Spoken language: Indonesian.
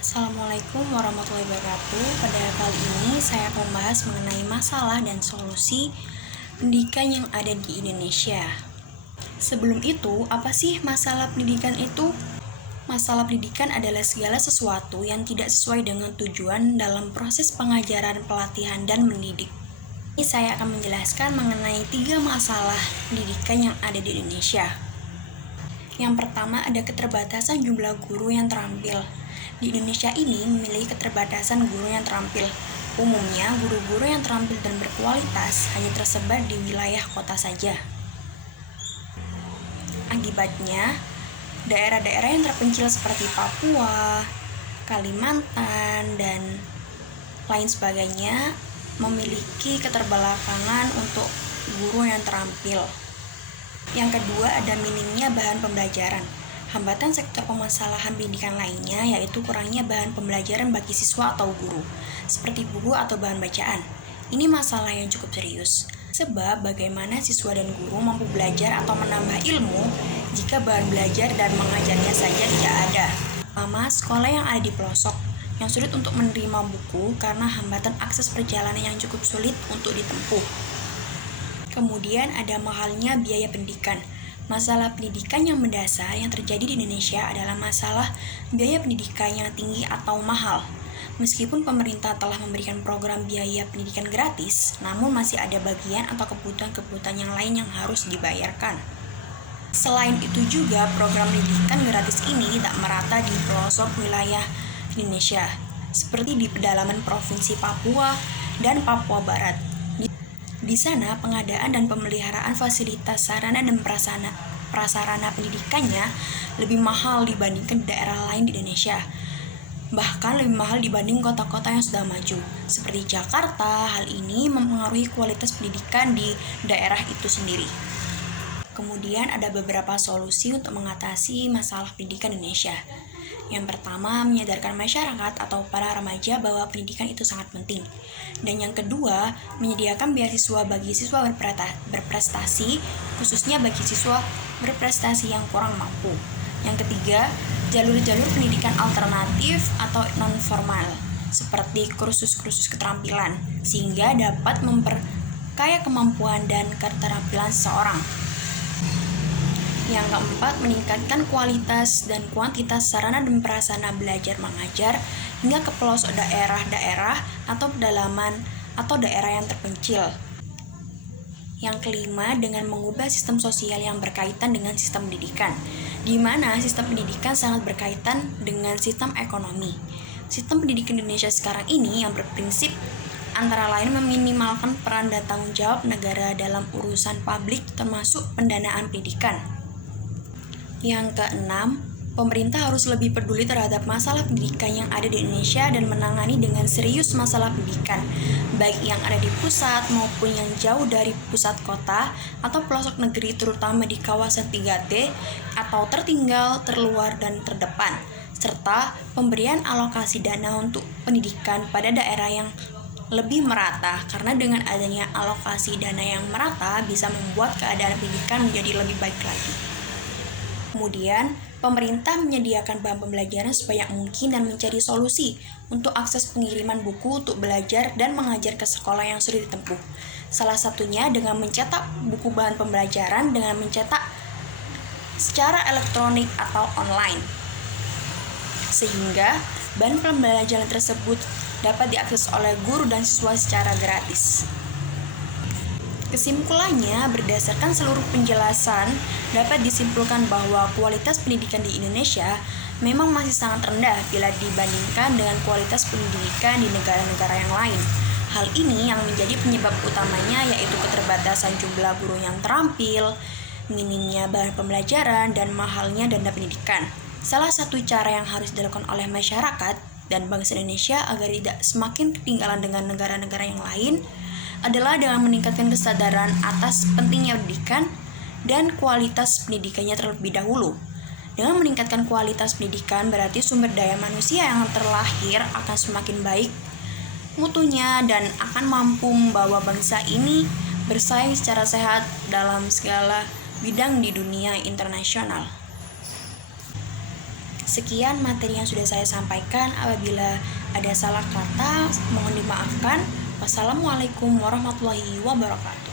Assalamualaikum warahmatullahi wabarakatuh. Pada kali ini saya akan membahas mengenai masalah dan solusi pendidikan yang ada di Indonesia. Sebelum itu, apa sih masalah pendidikan itu? Masalah pendidikan adalah segala sesuatu yang tidak sesuai dengan tujuan dalam proses pengajaran, pelatihan, dan mendidik. Ini saya akan menjelaskan mengenai 3 masalah pendidikan yang ada di Indonesia. Yang pertama ada keterbatasan jumlah guru yang terampil. Di Indonesia ini memiliki keterbatasan guru yang terampil. Umumnya, guru-guru yang terampil dan berkualitas hanya tersebar di wilayah kota saja. Akibatnya, daerah-daerah yang terpencil seperti Papua, Kalimantan, dan lain sebagainya memiliki keterbelakangan untuk guru yang terampil. Yang kedua, ada minimnya bahan pembelajaran. Hambatan sektor permasalahan pendidikan lainnya yaitu kurangnya bahan pembelajaran bagi siswa atau guru, seperti buku atau bahan bacaan. Ini masalah yang cukup serius, sebab bagaimana siswa dan guru mampu belajar atau menambah ilmu jika bahan belajar dan mengajarnya saja tidak ada. Pertama, sekolah yang ada di pelosok, yang sulit untuk menerima buku karena hambatan akses perjalanan yang cukup sulit untuk ditempuh. Kemudian ada mahalnya biaya pendidikan. Masalah pendidikan yang mendasar yang terjadi di Indonesia adalah masalah biaya pendidikan yang tinggi atau mahal. Meskipun pemerintah telah memberikan program biaya pendidikan gratis, namun masih ada bagian atau kebutuhan-kebutuhan yang lain yang harus dibayarkan. Selain itu juga program pendidikan gratis ini tak merata di pelosok wilayah Indonesia, seperti di pedalaman Provinsi Papua dan Papua Barat. Di sana, pengadaan dan pemeliharaan fasilitas sarana dan prasarana pendidikannya lebih mahal dibandingkan di daerah lain di Indonesia. Bahkan lebih mahal dibanding kota-kota yang sudah maju, seperti Jakarta. Hal ini mempengaruhi kualitas pendidikan di daerah itu sendiri. Kemudian ada beberapa solusi untuk mengatasi masalah pendidikan Indonesia. Yang pertama, menyadarkan masyarakat atau para remaja bahwa pendidikan itu sangat penting. Dan yang kedua, menyediakan beasiswa bagi siswa berprestasi, khususnya bagi siswa berprestasi yang kurang mampu. Yang ketiga, jalur-jalur pendidikan alternatif atau non-formal, seperti kursus-kursus keterampilan, sehingga dapat memperkaya kemampuan dan keterampilan seseorang. Yang keempat, meningkatkan kualitas dan kuantitas sarana dan prasarana belajar mengajar hingga ke pelosok daerah-daerah atau pedalaman atau daerah yang terpencil. Yang kelima, dengan mengubah sistem sosial yang berkaitan dengan sistem pendidikan, di mana sistem pendidikan sangat berkaitan dengan sistem ekonomi. Sistem pendidikan Indonesia sekarang ini yang berprinsip antara lain meminimalkan peran dan tanggung jawab negara dalam urusan publik termasuk pendanaan pendidikan. Yang keenam, pemerintah harus lebih peduli terhadap masalah pendidikan yang ada di Indonesia dan menangani dengan serius masalah pendidikan, baik yang ada di pusat maupun yang jauh dari pusat kota atau pelosok negeri, terutama di kawasan 3T atau tertinggal, terluar, dan terdepan, serta pemberian alokasi dana untuk pendidikan pada daerah yang lebih merata, karena dengan adanya alokasi dana yang merata bisa membuat keadaan pendidikan menjadi lebih baik lagi. Kemudian, pemerintah menyediakan bahan pembelajaran sebanyak mungkin dan mencari solusi untuk akses pengiriman buku untuk belajar dan mengajar ke sekolah yang sulit ditempuh. Salah satunya dengan mencetak buku bahan pembelajaran dengan mencetak secara elektronik atau online, sehingga bahan pembelajaran tersebut dapat diakses oleh guru dan siswa secara gratis. Kesimpulannya, berdasarkan seluruh penjelasan, dapat disimpulkan bahwa kualitas pendidikan di Indonesia memang masih sangat rendah bila dibandingkan dengan kualitas pendidikan di negara-negara yang lain. Hal ini yang menjadi penyebab utamanya yaitu keterbatasan jumlah guru yang terampil, minimnya bahan pembelajaran, dan mahalnya dana pendidikan. Salah satu cara yang harus dilakukan oleh masyarakat dan bangsa Indonesia agar tidak semakin ketinggalan dengan negara-negara yang lain adalah dengan meningkatkan kesadaran atas pentingnya pendidikan dan kualitas pendidikannya terlebih dahulu. Dengan meningkatkan kualitas pendidikan berarti sumber daya manusia yang terlahir akan semakin baik mutunya dan akan mampu membawa bangsa ini bersaing secara sehat dalam segala bidang di dunia internasional. Sekian materi yang sudah saya sampaikan. Apabila ada salah kata, mohon dimaafkan. Wassalamualaikum warahmatullahi wabarakatuh.